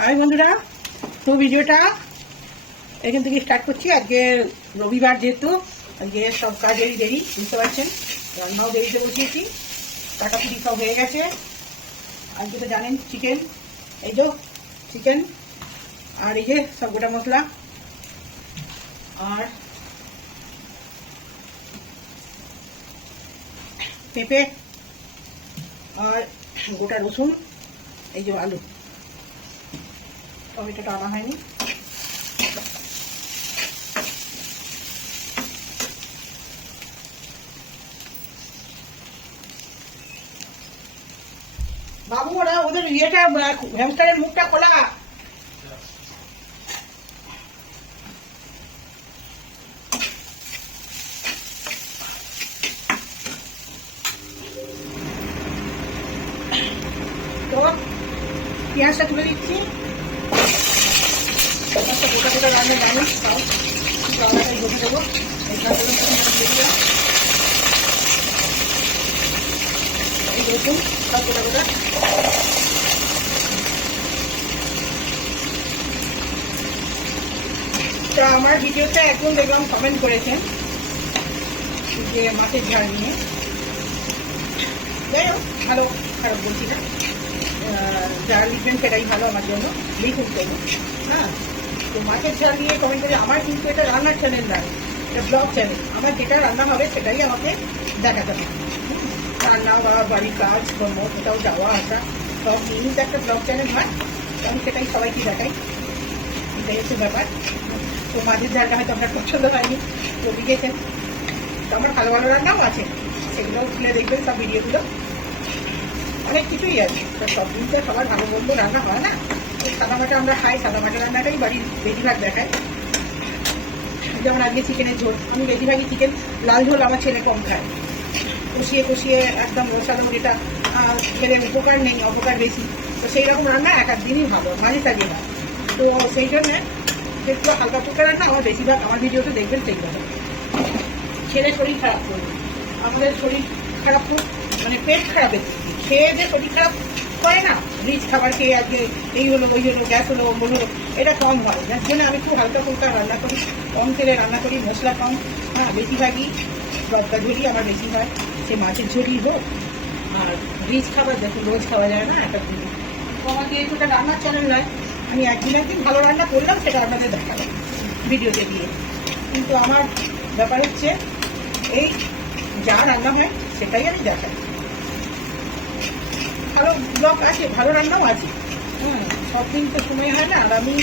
High বন্ধুরা, তো ভিডিওটা এখান থেকে স্টার্ট করছি। আজকে রবিবার, যেহেতু আজকে সব কাজেরই দেরি, বুঝতে পারছেন। রান্নাও দেরিতে বসিয়েছি, কাটাকুটি সব হয়ে গেছে। আজকে তো জানেন চিকেন, এই যে চিকেন, আর এই যে সব গোটা মশলা, আর পেঁপে, আর গোটা রসুন, এই যে আলু, টমেটোটা আনা হয়নি। বাবু ওরা ওদের ইয়েটা হ্যামস্টারের মুখটা খোলা। তো পেঁয়াজটা তুলে দিচ্ছি। পেঁয়াজটা গোটা গোটা রান্না জানি, তাও রান্নাটাই বসে দেবো। এই রসুন সব গোটা গোটা। তা আমার ভিডিওতে এখন দেখলাম কমেন্ট করেছেন যে মাছের ঝাল নিয়ে। যাই হোক, ভালো খারাপ বলছি না, যা লিখবেন সেটাই ভালো আমার জন্য, লিখুন করবো। হ্যাঁ, তো মাছের ঝাল নিয়ে কমেন্ট করে। আমার কিন্তু এটা রান্নার চ্যানেল নয়, এটা ব্লগ চ্যানেল। আমার যেটা রান্না হবে সেটাই আমাকে দেখাতে হবে। রান্না বা বাড়ির কাজ কর্ম, কোথাও যাওয়া আসা সব নিয়েই তো একটা ব্লগ চ্যানেল হয়। আমি সেটাই সবাইকে দেখাই, এটাই হচ্ছে ব্যাপার। তো মাছের ঝালটা হয়তো আপনার পছন্দ হয়নি, তো লিখেছেন। তো আমার ভালো ভালো রান্নাও আছে, সেগুলোও খুলে দেখবেন সব ভিডিওগুলো। অনেক কিছুই আছে, তো সব দিন তো সবার ভালো মন্দ রান্না হয় না। সাদা মাটা আমরা খাই, সাদা মাটা রান্নাটাই বাড়ির বেশিরভাগ দেখায়। যেমন আজকে চিকেনের ঝোল, আমি বেশিরভাগই চিকেন লাল ঝোল আমার ছেলে কম খায়। কষিয়ে কষিয়ে একদম রসালো, এটা খেলে উপকার নেই, অপকার বেশি। তো সেই রকম রান্না এক আধ দিনই ভালো, মাঝে সাজিয়ে হয়। তো সেই জন্য একটু হালকা ফুলকা রান্না আমার বেশিরভাগ আমার ভিডিওতে দেখবেন সেইগুলো। ছেলে শরীর খারাপ করবে, আমাদের শরীর খারাপ খুব, মানে পেট খারাপের খেয়ে যে শরীর খারাপ করে না, রিচ খাবার খেয়ে আজকে এই হলো ওই হলো, গ্যাস হলো অম্বল হলো, এটা কম হয়। যার জন্য আমি খুব হালকা ফুলকা রান্না করি, কম তেলে রান্না করি, মশলা কম। হ্যাঁ, বেশিরভাগই দরকার ঝোলই আমার বেশি হয়, সে মাছের ঝোলই হোক। আর রিচ খাবার দেখুন রোজ খাওয়া যায় না, একটা দিন। তো আমার যেহেতু এটা রান্নার চ্যানেল নয়, আমি একদিন ভালো রান্না করলাম, সেটা আপনাদের দেখালাম ভিডিওতে দিয়ে। কিন্তু আমার ব্যাপার হচ্ছে এই যা রান্না হয় সেটাই আমি দেখাই। ভালো ব্লগ আছে, ভালো রান্নাও আছে। হ্যাঁ, সব দিন তো সময় হয় না। আর আমি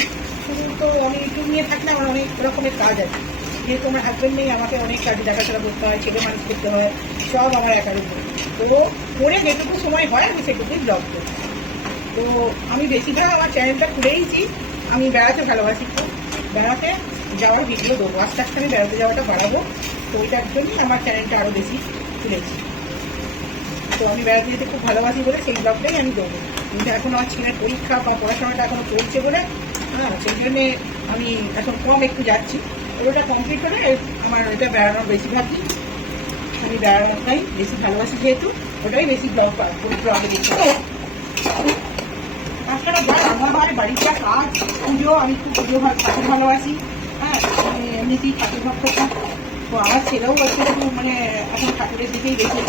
শুধু তো আমি ইউটিউব নিয়ে থাকি না, আমার অনেক রকমের কাজ আছে। যেহেতু আমার হাজব্যান্ড নেই, আমাকে অনেক কাজে দেখাশোনা করতে হয়, ছেলে মানুষ করতে হয়, সব আমার একার উপরে। তো করে যেটুকু সময় হয় আমি সেটুকুই ব্লগ করি। তো আমি বেশিরভাগ আমার চ্যানেলটা খুলেইছি, আমি বেড়াতে ভালোবাসি, তো বেড়াতে যাওয়ার ভিডিও দেবো। আস্তে আস্তে আমি বেড়াতে যাওয়াটা বাড়াবো, তো ওইটার জন্যই আমার চ্যানেলটা আরও বেশি খুলেছি। তো আমি বেড়াতে যেতে খুব ভালোবাসি বলে সেই ব্লগটাই আমি দেবো। কিন্তু এখন আমার ছেলের পরীক্ষা বা পড়াশোনাটা এখনও চলছে বলে, হ্যাঁ, সেই জন্যে আমি এখন কম একটু যাচ্ছি। ওটা কমপ্লিট করে আমার এটা বেড়ানোর বেশিরভাগই, আমি বেড়ানোটাই বেশি ভালোবাসি, যেহেতু ওটাই বেশি ব্লগে দিচ্ছি। তাছাড়া যা আমার বাড়ির যা কাজ, পুজো, আমি খুব পুজো ঠাকুর ভালোবাসি। হ্যাঁ, আমি এমনিতেই ঠাকুর ভক্ত। তো আমার ছেলেও একটু মানে এখন ঠাকুরের দিকেই বেশি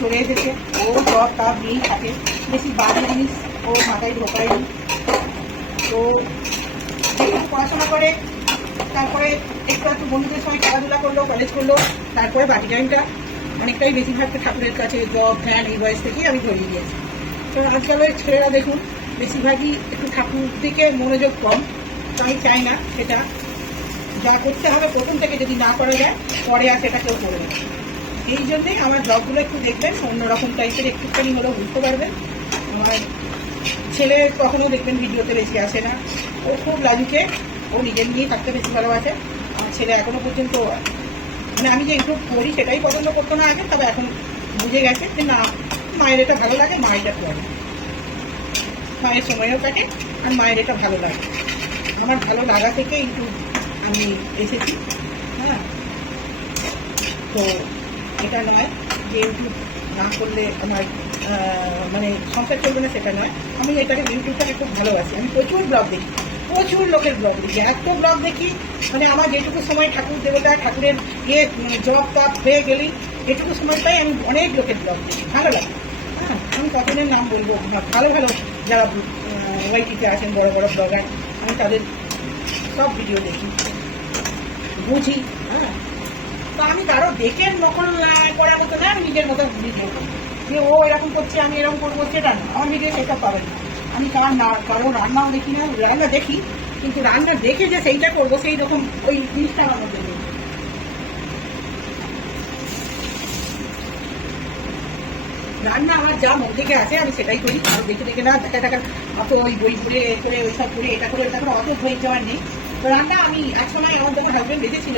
চলে এসেছে। ও সব তাপ নিয়েই থাকে, বেশি বাজে জিনিস ও মাথায় ঢোকায়নি। তো একটু পড়াশোনা করে, তারপরে একটু একটু বন্ধুদের সঙ্গে খেলাধুলা করলো, কলেজ করলো, তারপরে বাকি টাইমটা অনেকটাই বেশিরভাগটা ঠাকুরের কাছে জব ধ্যান এই বয়স থেকেই আমি ধরিয়ে দিয়েছি। তো আজকাল ওই ছেলেরা দেখুন বেশিরভাগই একটু ঠাকুর দিকে মনোযোগ কম, তাই চাই না সেটা যা করতে হবে প্রথম থেকে, যদি না করা যায় পরে আর সেটা কেউ করবে। এই জন্যেই আমার ব্লগগুলো একটু দেখবেন, অন্যরকম টাইপের একটুখানি হলেও বুঝতে পারবেন। আমার ছেলে কখনো দেখবেন ভিডিওতে বেশি আসে না, ও খুব লাজুকে, ও নিজের নিয়েই থাকতে বেশি ভালোবাসে। আমার ছেলে এখনো পর্যন্ত মানে আমি যে ইউটিউব করি সেটাই পছন্দ করতো না আগে, তবে এখন বুঝে গেছে যে না, মায়ের এটা ভালো লাগে, মা এটা করে, মায়ের সময়ও কাটে আর মায়ের এটা ভালো লাগে। আমার ভালো লাগা থেকে ইউটিউব আমি এসেছি। হ্যাঁ, তো এটা নয় যে ইউটিউব না করলে আমার মানে সংসার চলবে না সেটা নয়। আমি এটাকে ইউটিউবটাকে খুব ভালোবাসি। আমি প্রচুর ব্লগ দেখি, প্রচুর লোকের ব্লগ দেখি, এত ব্লগ দেখি মানে আমার যেটুকু সময় ঠাকুর দেবতা ঠাকুরের জব টপ হয়ে গেলেই এটুকু সময় পাই আমি অনেক লোকের ব্লগ দেখি, ভালো লাগে। হ্যাঁ, আমি কতদিন নাম বলবো, ভালো ভালো যারা ওয়াইটিতে আছেন বড় বড় ব্লগার, আমি তাদের সব ভিডিও দেখি, বুঝি। হ্যাঁ, তো আমি কারো দেখে নকল করার মতো না, আমি নিজের মতো ভিডিও করি যে ও এরকম করছে আমি এরকম করবো, সেটা না, আমার ভিডিও সেটা পাবেন না। আমি কারো রান্নাও দেখি না, রান্না দেখি কিন্তু রান্না দেখে যে সেইটা করবো সেই রকম ওই জিনিসটা আমার মধ্যে নেই। রান্না আমার যা মন থেকে আছে আমি সেটাই করি, কারো দেখে দেখে না দেখা দেখা অত ওই বই করে এ করে ওইসব করে এটা করে ওইটা করে অত ধৈর্য যাওয়ার নেই। তো রান্না আমি এক সময় আমার যখন হাজবেন্ড বেঁচেছিল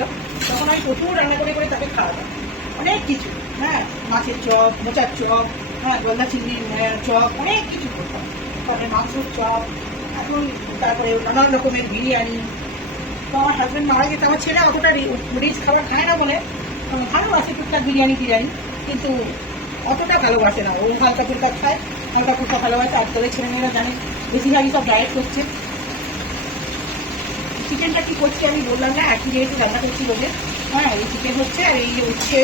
তখন আমি প্রচুর রান্না করে করে তাকে খাওয়াতাম অনেক কিছু। হ্যাঁ, মাছের চপ, মোচার চপ, হ্যাঁ, গলদা চিংড়ির চপ, অনেক কিছু করতাম। তারপরে মাংসের চপ, এখন তারপরে নানান রকমের বিরিয়ানি। তো আমার হাজবেন্ড মারা গেছে, আমার ছেলে অতটা রিচ খাবার খায় না বলে ভালোবাসে টুকটাক বিরিয়ানি টিরিয়ানি, কিন্তু অতটা ভালোবাসে না। ও হালকা ফুলকা খায়, হালকা ফুলকা ভালোবাসে। আজকালের ছেলেমেয়েরা জানে বেশিরভাগই সব ডায়েট করছে। চিকেনটা কি করছি আমি বললাম না, একই যেহেতু রান্না করছি বলে। হ্যাঁ, এই চিকেন হচ্ছে আর এই উচ্ছে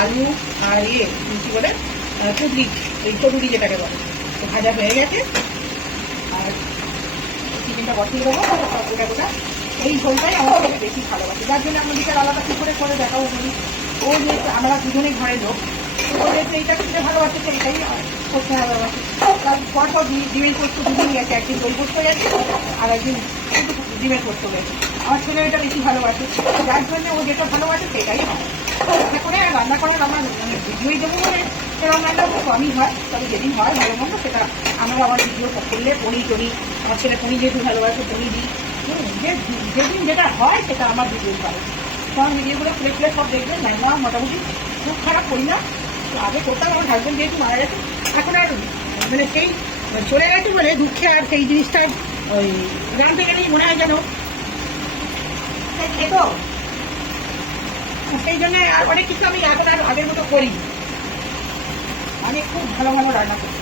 আলু আর কি বলে কুদরি, এই কদুরি যেটাকে বলে, তো ভাজা হয়ে গেছে। আর চিকেনটা বসিয়ে দেবো গোটা গোটা। এই ঝোলটাই আমার থেকে বেশি ভালোবাসে, যার জন্য আমাদেরকে আলাদা কি করে দেখাবো বলি। ও যেহেতু আমরা দুজনেই ঘরের লোক, ও যেহেতু এইটা খেতে ভালোবাসে সেইটাই করতে ভালোবাসে। পরপর ডিমের পোস্ত দুদিনই গেছে, একদিন দই পোস্ত গেছে আর একদিন ডিমের পোস্ত গেছে। আমার ছেলে এটা বেশি ভালোবাসে, যার জন্য ও যেটা ভালোবাসে সেটাই হয়। রান্না করে রান্না করার আমার মানে ভিডিওই দেবো বলে রান্নাটা খুব কমই হয়, তবে যেদিন হয় ভালো মন্দ সেটা আমরা আবার ভিডিও করলে পনির টনি, আমার ছেলে পনির যেহেতু ভালোবাসে পনির দিই। যেদিন যেটা হয় সেটা আমার ভিডিও পাবে। তো আমার ভিডিওগুলো খুলে খুলে সব দেখবেন। রান্না মোটামুটি খুব খারাপ করি না, আগে করতাম। আমার হাজবেন্ড যেহেতু মারা গেছে এখন আর মানে সেই চলে গেছে বলে দুঃখে আর সেই জিনিসটা ওই রাঁধতে গেলেই মনে হয় যেন খেত, সেই জন্য আর অনেক কিছু আমি এখন আর আগের মতো করি। আমি খুব ভালো ভালো রান্না করি।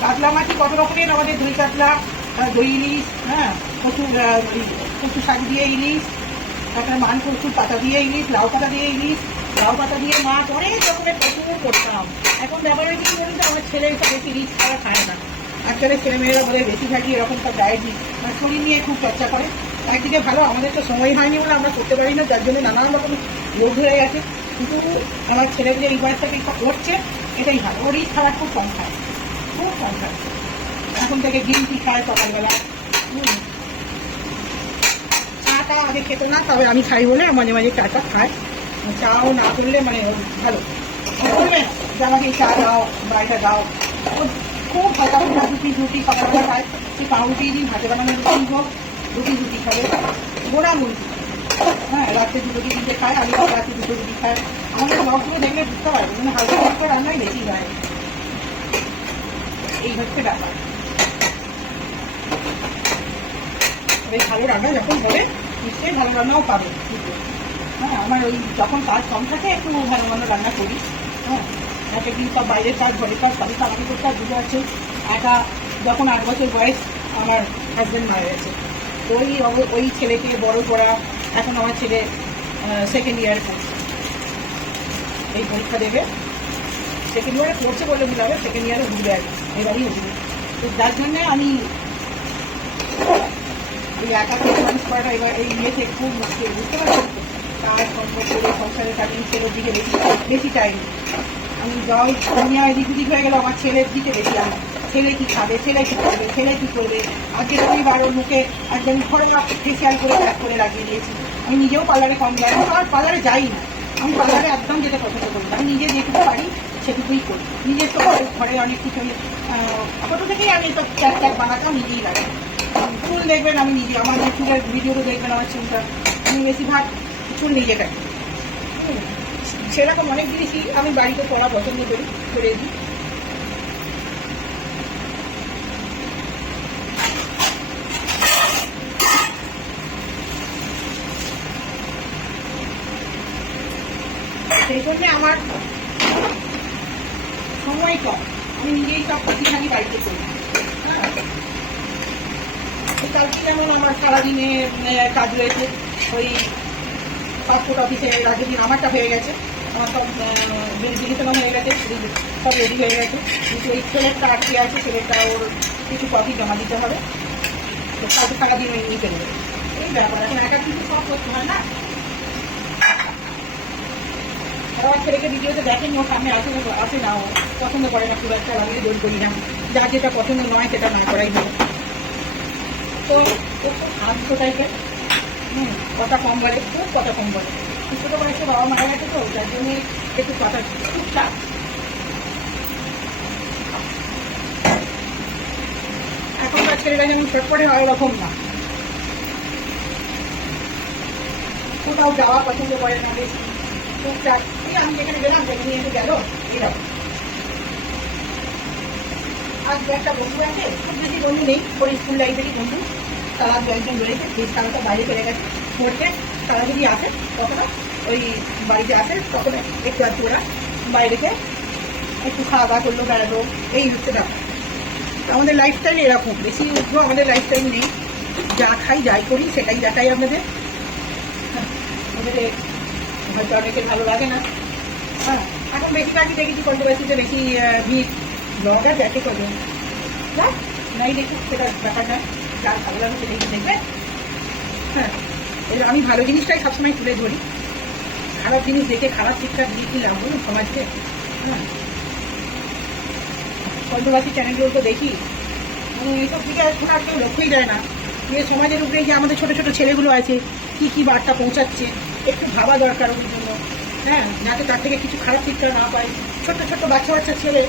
কাতলা মাছি কত রকমের, আমাদের দই কাতলা, দই ইলিশ, হ্যাঁ, কচু শাক দিয়ে ইলিশ, তারপরে মান কচুর পাতা দিয়ে ইলিশ, লাউ পাতা দিয়ে ইলিশ, লাউ পাতা দিয়ে মাছ, অনেক রকমের প্রচুর করতাম। এখন ব্যাপারে কিছু বলুন তো, আমার ছেলে এসব বেশি রিচ খাওয়া খায় না। আজকালের ছেলেমেয়েরা বলে বেশিরভাগই এরকম সব ডায়েট মানে শরীর নিয়ে খুব চর্চা করে। একদিকে ভালো, আমাদের তো সময় হয়নি বলে আমরা করতে পারি না, যার জন্য নানান রকম রোগ হয়ে গেছে। কিন্তু আমার ছেলেগুলো এই বয়সটাকে একটা করছে, এটাই ভালো। ও রিচ খাবার খুব কম খায়, খুব কম খায়। এখন থেকে গ্রিন টি খায় সকালবেলা। চাটা আগে খেত না, তবে আমি খাই বলে মাঝে মাঝে চাটা খায়। চাও না করলে মানে ভালো বলবে না যে আমাকে চা দাও বা এটা দাও। খুব হালকা ফুলকা রুটি সকালবেলা খায়, সেই পাউরুটি দিন ভাতে বানানো রুটি হোক, রুটি খাবে গোড়া মুরগি। হ্যাঁ, রাত্রে দুটো তিনটে খায়, আমি রাত্রে দুটো রুটি খায়। আমাদের ব্লগগুলো দেখলে বুঝতে পারবে, মানে হালকা ফুলকা রান্নাই বেশি হয়। এই হচ্ছে ব্যাপার। বেশ ভালো রান্না যখন হবে নিশ্চয়ই ভালো রান্নাও পাবে। হ্যাঁ, আমার ওই যখন কাজ কম থাকে একটু ভালো ভালো রান্না করি। হ্যাঁ, একটা দিন সব বাইরের কাজ ঘরের কাজ সবই তো আমাকে করতে বুঝে আছে। একা যখন 8 বছর বয়স আমার হাজব্যান্ড মারা গেছে, তো ওই ছেলেকে বড় করা। এখন আমার ছেলে সেকেন্ড ইয়ারে পড়ছে, এই পরীক্ষা দেবে, সেকেন্ড ইয়ারে পড়ছে বলে বুঝাবে, সেকেন্ড ইয়ারে উঠবে আর এবারই উঠবে। তো যার জন্যে আমি এই একা থেকে মানুষ করাটা এবার এই ইয়েতে খুব মুশকিল, বুঝতে পারছি। কাজ কর্ম করে সংসারে থাকি, ছেলের দিকে বেশি টাইম আমি যাই দুনিয়া এদিক ওদিক হয়ে গেলে আমার ছেলের দিকে বেশি। আমি ছেলে কি খাবে, ছেলে কি করবে, ছেলে কি করবে। আজকে রবিবার ওর মুখে একদম ঘরোয়া ফেসিয়াল করে প্যাক করে লাগিয়ে দিয়েছি। আমি নিজেও পার্লারে কম যাই, আমি আর পার্লারে যাই না। আমি পার্লারে একদম যেতে পছন্দ করি না, আমি নিজে যেটুকু পারি সেটুকুই করি। নিজের তো ঘরে অনেক কিছু ছোটো থেকেই আমি তো ট্যাগ বানাতাম, নিজেই লাগাই। চুল দেখবেন আমি নিজে, আমার চুলের ভিডিওটা দেখবেন, আমার চুলটা আমি বেশিরভাগ চুল নিজে কাটি। সেরকম অনেক জিনিসই আমি বাড়িতে করা পছন্দ করি, করে দিই। সেই জন্যে আমার সময় কম, আমি নিজেই সব প্রতিখানি বাড়িতে করি। হ্যাঁ, কালকে যেমন আমার সারাদিনে কাজ রয়েছে, ওই পাসপোর্ট অফিসে আগের দিন আমারটা হয়ে গেছে, আমার সব ভেরিফিকেশনও হয়ে গেছে, সব রেডি হয়ে গেছে, কিন্তু এই ছেলেরটা আটকে আছে, ছেলেটা ওর কিছু কপি জমা দিতে হবে, তো কালকে সারাদিন ওই নিতে দেবে। এই ব্যাপার, এখন একা কিছু সব করতে হয় না। আমার ছেলেকে ভিডিওতে দেখেন, ওর সামনে আসে না, ও পছন্দ করে না, খুব একটা লাগিয়ে জোর করি না, যার যেটা পছন্দ নয় সেটা না করাই ভালো। তো ও খুব শান্ত টাইপের, কথা কম বলে, খুব কথা কম বলে, ছোটো বয়সে বাবা মারা গেছে, তো যার জন্য একটু কথা খুব চাপ। এখনকার ছেলেরা যেমন চটপটে হয় ওরকম না, কোথাও যাওয়া পছন্দ করে না বেশি, খুব চাপ। আমি যেখানে গেলাম সেখানে একটু গেল এরকম। আর দু একটা বন্ধু আছে, খুব বেশি বন্ধু নেই, ওর স্কুল লাইফেরই বন্ধু, তারা দু একজন রয়েছে, বেশ তারা বাইরে চলে গেছে পড়তে, তারা যদি আসে কখনো ওই বাড়িতে আসে তখন একটু আর ওরা বাইরেতে একটু খাওয়া দাওয়া করলো, বেড়ালো, এই হচ্ছে ব্যাপার। আমাদের লাইফস্টাইল এরকম, বেশি উঠবো আমাদের লাইফস্টাইল নেই, যা খাই যাই করি সেটাই দেখাই আপনাদের। আমাদের হয়তো অনেকের ভালো লাগে না। হ্যাঁ, এখন বেশিরভাগই দেখেছি কন্ট্রোভার্সিতে বেশি ভিড় ব্লগার দেখে করবে, যাক নাই দেখুক, সেটা ব্যাপার নয়, যার ভালো লাগে সেটাই দেখবে। হ্যাঁ, এবার আমি ভালো জিনিসটাই সবসময় তুলে ধরি, খারাপ জিনিস দেখে খারাপ শিক্ষা দিয়ে কি লাভ বলুন সমাজকে। হ্যাঁ, কন্ট্রোভার্সি চ্যানেলগুলো তো দেখি, এইসব দিকে এখন আর কেউ লক্ষ্যই দেয় না, যে সমাজের উপরে যে আমাদের ছোটো ছোটো ছেলেগুলো আছে কী কী বার্তা পৌঁছাচ্ছে, একটু ভাবা দরকার ওদের জন্য। হ্যাঁ, যাতে তার থেকে কিছু খারাপ শিক্ষা না পায়। ছোট্ট ছোট্ট বাচ্চা বাচ্চা ছেলে,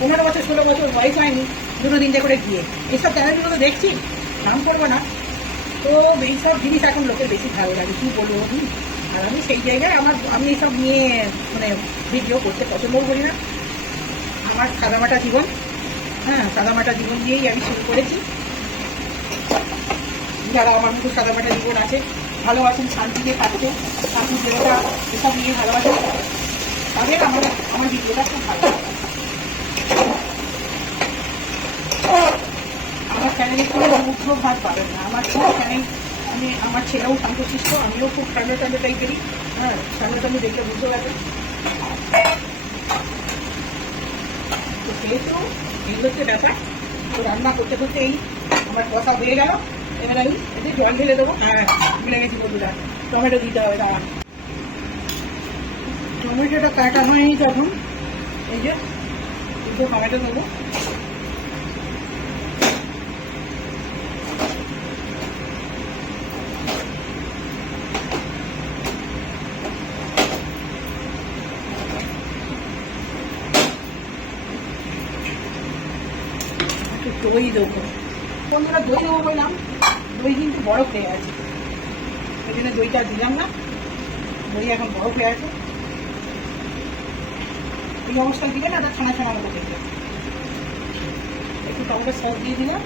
15 বছর 16 বছর বয়স হয়নি, 2-3টে করে গিয়ে এইসব চ্যানেলগুলো তো দেখছি, নাম করবো না, তো এইসব জিনিস এখন লোকের বেশি ভালো লাগে, কী বলবো। আর আমি সেই জায়গায় আমি এইসব নিয়ে মানে ভিডিও করতে পছন্দও করি না। আমার সাদামাটা জীবন, হ্যাঁ, সাদামাটা জীবন দিয়েই আমি শুরু করেছি। যারা আমার মতো সাদামাটা জীবন আছে, ভালোবাসেন শান্তিতে থাকতে, শান্তি দেবতা এসব নিয়ে ভালোবাসেন, তাদের আমার ভিডিওটা খুব ভালো লাগে। আমার চ্যানেলে কোনো মুগ্ধ ভাত পাবেন না, আমার সব চ্যানেল, আমার ছেলেও শান্তশিষ্ট, আমিও খুব ঠান্ডা ঠান্ডা টাইপেরই। হ্যাঁ, ঠান্ডা ঠান্ডা দেখলে বুঝতে পারবেন। তো সেহেতু এই হচ্ছে ব্যাপার। তো রান্না করতে করতে এই আমার কষা হয়ে গেল, এবার আমি এতে জল ঢেলে দেবো। হ্যাঁ, ভুলে গেছি বন্ধুরা, টমেটো দিতে হবে, দাঁড়া। টমেটোটা কাটা হয়নি তখন, এই যে দুটো টমেটো দেবো। দই দেবো বন্ধুরা, দই দেবো বললাম, দই কিন্তু বরফ হয়ে আছে, ওই জন্য দইটা দিলাম না, দই এখন বরফ হয়ে আছে। এই অবস্থায় দিলে না, ছানা ছানা মতো দেখবে। একটু টমেটো সস দিয়ে দিলাম,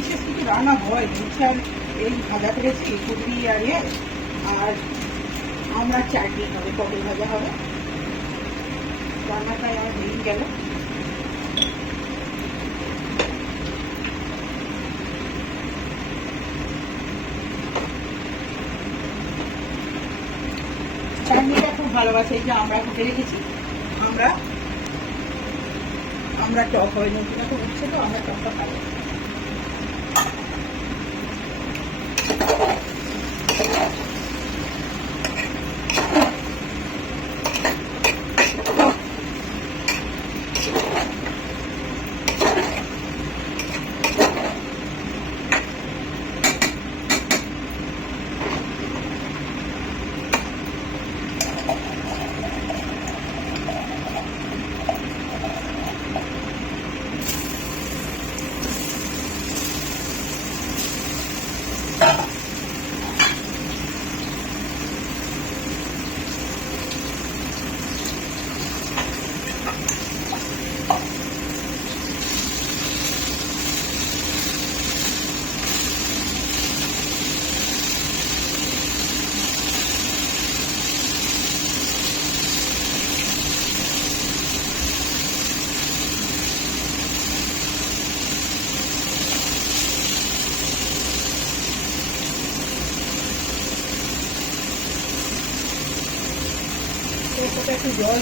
বিশেষ কিছু রান্না হয়, আর এই ভাজা করেছি কুদরি আর আর আমরা চাটনি হবে, পটল ভাজা হবে, রান্নাটাই আমার হয়েই গেল। চাটনিটা খুব ভালোবাসে, এই যে আমরা ফুটে রেখেছি, আমরা টক হয় নতুন তো উঠছে, তো আমরা টকটা খাবো। হালকা একটু জল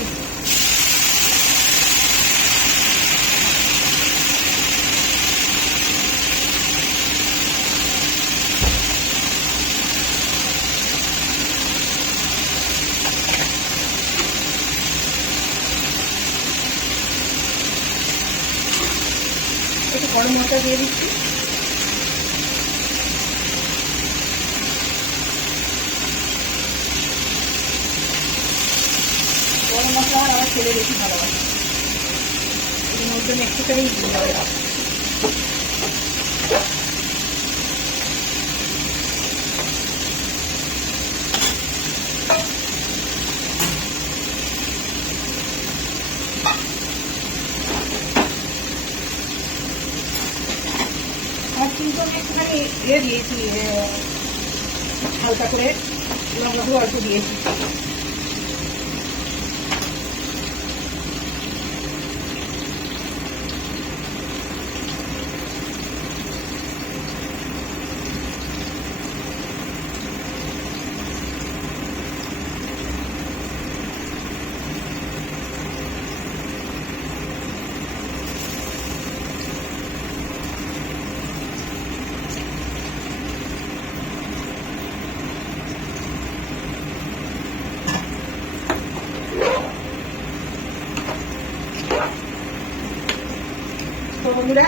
একটু গরম মশলা দিয়ে দিচ্ছি। গরম মশলা আমার ছেলে বেশি ভালোবাসে, এই মধ্যে একটুখানি ভালো লাগে। আর কিন্তু আমি একটুখানি দিয়েছি, হালকা করে লঙ্কা গুঁড়ো অল্প দিয়েছি। তো বন্ধুরা,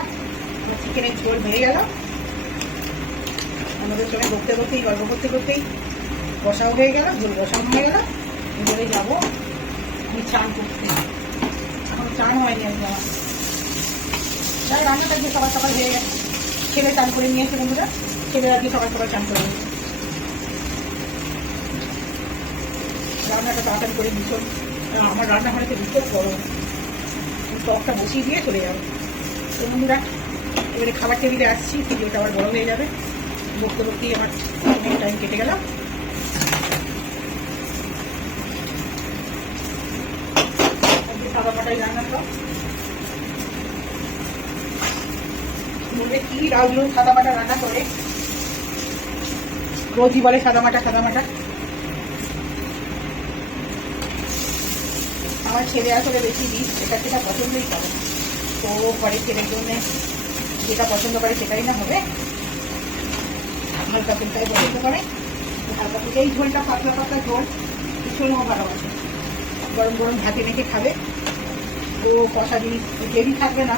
আমার চিকেনের ঝোল হয়ে গেল। আমাদের সঙ্গে বলতে বলতেই গল্প করতে করতেই বসাও হয়ে গেল, ঝোল বসানো হয়ে গেল। এবারে যাবো আমি চান করতে। এখন চান হয়নি আজকে আমার, তাই রান্নাটা আজকে সকাল সকাল হয়ে গেছে। ছেলে চান করে নিয়েছে বন্ধুরা, ছেলে আজকে সকাল সকাল চান করে নিয়েছে। রান্নাটা তাড়াতাড়ি করে ভীষণ, আমার রান্নাঘরেতে ভীষণ গরম, টকটা বসিয়ে দিয়ে চলে যাবে। তো বন্ধুরা, এবারে খাবার টেবিলে আসছি, ভিডিওটা আবার বড় হয়ে যাবে। বলতে বলতেই আমার অনেক টাইম কেটে গেল। সাদা মাটাই রান্না করো, বলবে কি রাজলু সাদা মাটা রান্না করে, রোজই বলে সাদা মাটা সাদা মাটা। আমার ছেলে আসলে বেশি রিচ এটা সেটা পছন্দই করে, তো পরে ছেলের জন্য যেটা পছন্দ করে সেটাই না হবে। হালকা ফুলটাই পছন্দ করে, হালকা ফুলটা এই ঝোলটা পাতলা পাতলা ঝোল ভীষণও ভালোবাসে। গরম গরম ভাতে মেখে খাবে, ও কষা জিনিস গ্রেভি থাকবে না,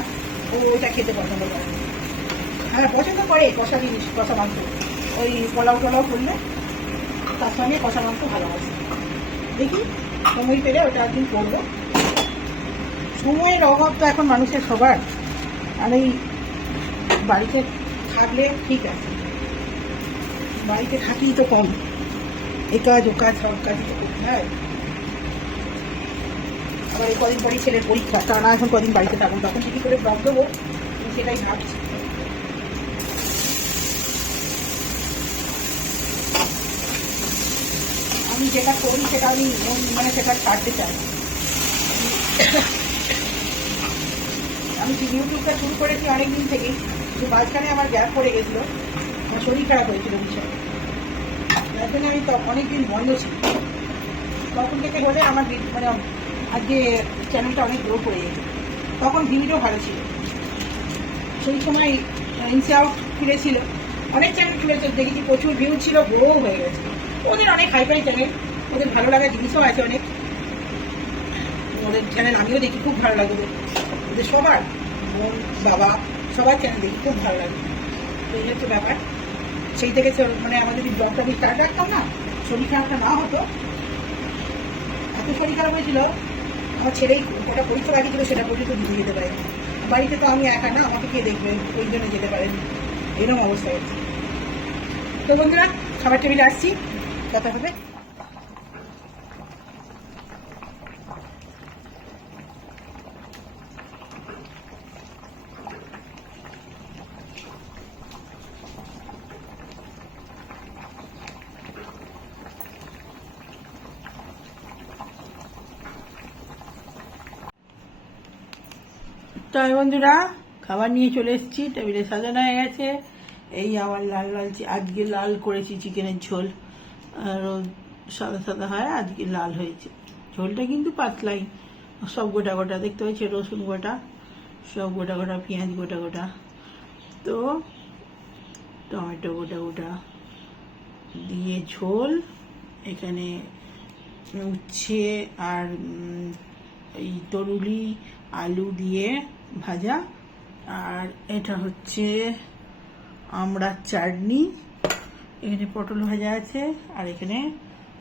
ও ওইটা খেতে পছন্দ করে। হ্যাঁ পছন্দ করে কষা জিনিস, কষা মাংস, ওই পোলাও টোলাও করলে তার সঙ্গে কষা মাংস ভালোবাসে। দেখি সময় পেলে ওটা একদিন করবো। সময়ের অভাব তো এখন মানুষের সবার, আর এই বাড়িতে থাকলে ঠিক আছে, বাড়িতে থাকি তো কম, এ কাজ ও কাজ সব কাজই তো করতে হয়। আবার এই কদিন পরই ছেলের পরীক্ষা, তা না এখন কদিন বাড়িতে থাকুন, তখন কি করে ব্লগ দেবো সেটাই ভাবছি। আমি যেটা করি সেটা আমি মানে সেটা ছাড়তে চাই। আমি ইউটিউবটা শুরু করেছি অনেকদিন থেকেই, কিন্তু মাঝখানে আমার গ্যাপ পড়ে গেছিলো, আমার শরীর খারাপ হয়েছিল ভীষণ, তার জন্য আমি তো অনেকদিন বন্ধ ছিল। তখন থেকে হলে আমার মানে আজকে চ্যানেলটা অনেক গ্রো করে গেছে। তখন ভিডিও ভালো ছিল, সেই সময় ইনসে আউট খুলেছিল, অনেক চ্যানেল খুলেছে, দেখেছি প্রচুর ভিউ ছিল, গ্রো হয়ে গেছে। ওদের অনেক হাইফাই চ্যানেল, ওদের ভালো লাগার জিনিসও আছে অনেক, ওদের চ্যানেল আমিও দেখি, খুব ভালো লাগে ওদের সবার, বোন বাবা সবার চ্যানেল দেখি, খুব ভালো লাগে। তো এই হচ্ছে ব্যাপার। সেই থেকে মানে আমাদের যদি ব্লগটা আমি স্টার্ট রাখতাম না, শরীর খারাপটা না হতো, এত শরীর খারাপ হয়েছিল আমার ছেলেই ওটা পরীক্ষা বাকি ছিল, সেটা পর্যন্ত দিতে যেতে পারে। বাড়িতে তো আমি একা না, আমাকে কে দেখবেন, ওই জন্য যেতে পারেন, এরকম অবস্থা হচ্ছে। তো বন্ধুরা, খাবার টেবিলে আসছি, কথা হবে। তাই বন্ধুরা, খাবার নিয়ে চলে এসেছি, টেবিলে সাজানো হয়ে গেছে। এই আমার লাল লাল, আজকে লাল করেছি চিকেনের ঝোল, আর সাদা সাদা হয়, আজকে লাল হয়েছে। ঝোলটা কিন্তু পাতলাই, সব গোটা গোটা দেখতে পাচ্ছি, রসুন গোটা, সব গোটা গোটা, পেঁয়াজ গোটা গোটা, তো টমেটো গোটা গোটা দিয়ে ঝোল। এখানে উচ্ছে আর এই তরুলি আলু দিয়ে ভাজা, আর এটা হচ্ছে আমড়ার চাটনি, এখানে পটল ভাজা আছে, আর এখানে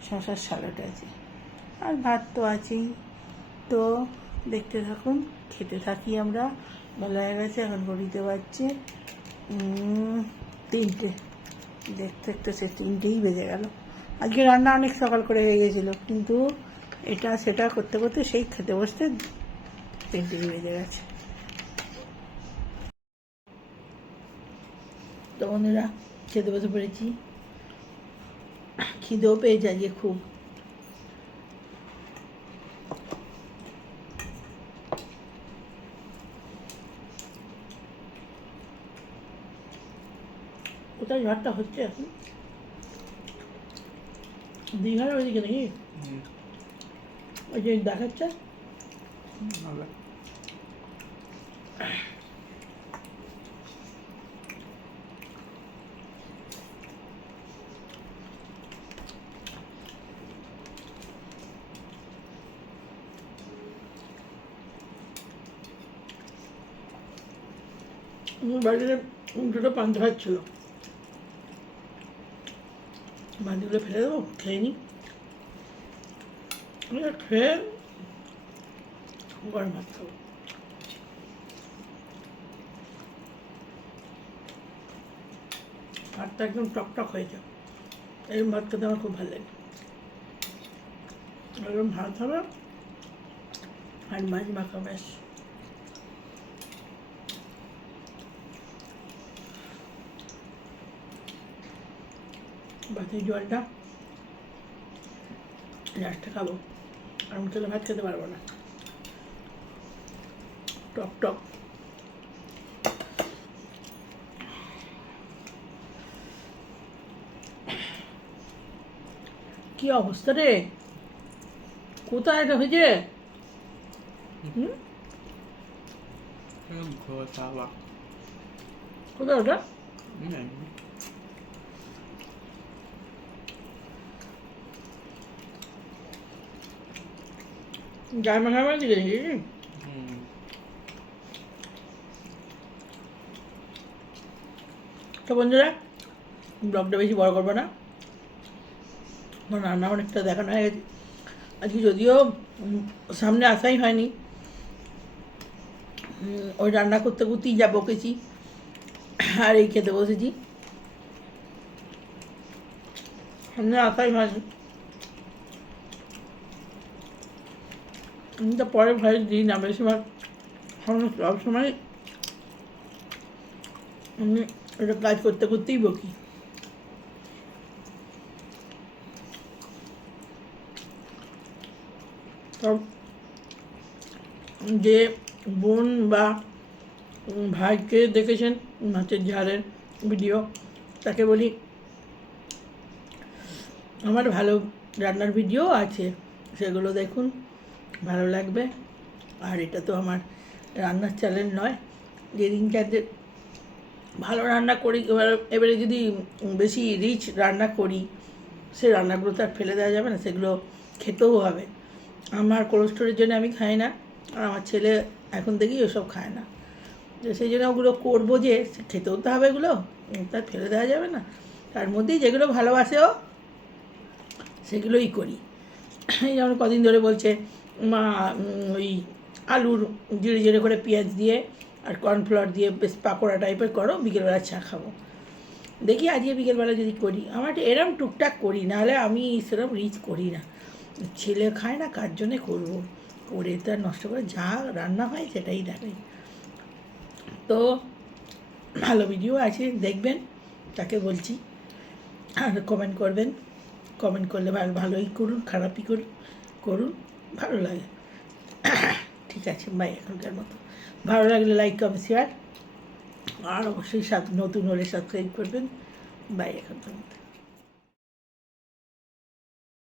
শশার স্যালাড আছে, আর ভাত তো আছেই। তো দেখতে থাকুন, খেতে থাকি আমরা। বেলা হয়ে গেছে, এখন ঘড়িতে বাজছে 3টে, দেখতে দেখতে সে 3টেই বেজে গেল। আজকে রান্না অনেক সকাল করে হয়ে গেছিলো, কিন্তু এটা সেটা করতে করতে সেই খেতে বসতে 3টেই বেজে গেছে। তো বন্ধুরা, খেতে বসে পড়েছি, খিদেও পেয়েছে আজকে খুব। কোথায় ঝড়টা হচ্ছে এখন? দীঘার ওইদিকে নাকি? ওই যে দেখাচ্ছে বাড়িতে দুটো পান্তা ভাত ছিল, বাড়িগুলো ফেলে দেবো, খেয়ে নি, খেয়ে গরম ভাত খাবো। ভাতটা একদম টকটক হয়েছে, এরকম ভাত খেতে আমার খুব ভালো লাগে। এরকম ভাত হবে আর মাছ মাখা, ব্যাস। ভাতের জলটা লাস্টে খাবো, আমি তাহলে ভাত খেতে পারবো না, টক টক। কি অবস্থা রে, কোথায় এটা হয়েছে? কোথায় ওটা? গায়ে মাখাবার দিকে নাকি? তো বন্ধুরা, ব্লগটা বেশি বড় করবো না, আমার রান্না অনেকটা দেখানো হয়ে গেছে আজকে, যদিও সামনে আসাই হয়নি, ওই রান্না করতে করতেই যা বকেছি, আর এই খেতে বসেছি, সামনে আসাই হয়নি। আমি তো পরে ভয় দিই না, বেশিরভাগ সব সময় আমি এটা কাজ করতে করতেই বকি। সব যে বোন বা ভাইকে দেখেছেন মাছের ঝালের ভিডিও, তাকে বলি আমার ভালো রান্নার ভিডিও আছে, সেগুলো দেখুন, ভালো লাগবে। আর এটা তো আমার রান্নার চ্যানেল নয়, যেদিন যাদের ভালো রান্না করি, এবারে যদি বেশি রিচ রান্না করি, সে রান্নাগুলো তো আর ফেলে দেওয়া যাবে না, সেগুলো খেতেও হবে। আমার কোলেস্টোরের জন্য আমি খাই না, আর আমার ছেলে এখন থেকেই ওসব খায় না, সেই জন্য ওগুলো করবো, যে খেতেও তো হবে, এগুলো তার ফেলে দেওয়া যাবে না। তার মধ্যেই যেগুলো ভালোবাসেও সেগুলোই করি। এই যেমন কদিন ধরে বলছে, মা ওই আলুর জিরে জিরে করে পেঁয়াজ দিয়ে আর কর্নফ্লাওয়ার দিয়ে বেশ পাকোড়া টাইপের করো, বিকেলবেলা চা খাবো। দেখি আজকে বিকেলবেলা যদি করি, আমার এরম টুকটাক করি, নাহলে আমি সেরকম রিচ করি না, ছেলে খায় না, কার জন্যে করবো, করে তার নষ্ট করে যা রান্না হয় সেটাই দেখাই। তো ভালো ভিডিও আছে, দেখবেন, তাকে বলছি, আর কমেন্ট করবেন, কমেন্ট করলে ভালোই করুন, খারাপই করুন, ভালো লাগে। ঠিক আছে, বাই এখনকার মতো। ভালো লাগলে লাইক, কমেন্ট, শেয়ার, আর অবশ্যই নতুন হলে সাবস্ক্রাইব করবেন। বাই এখনকার মতো।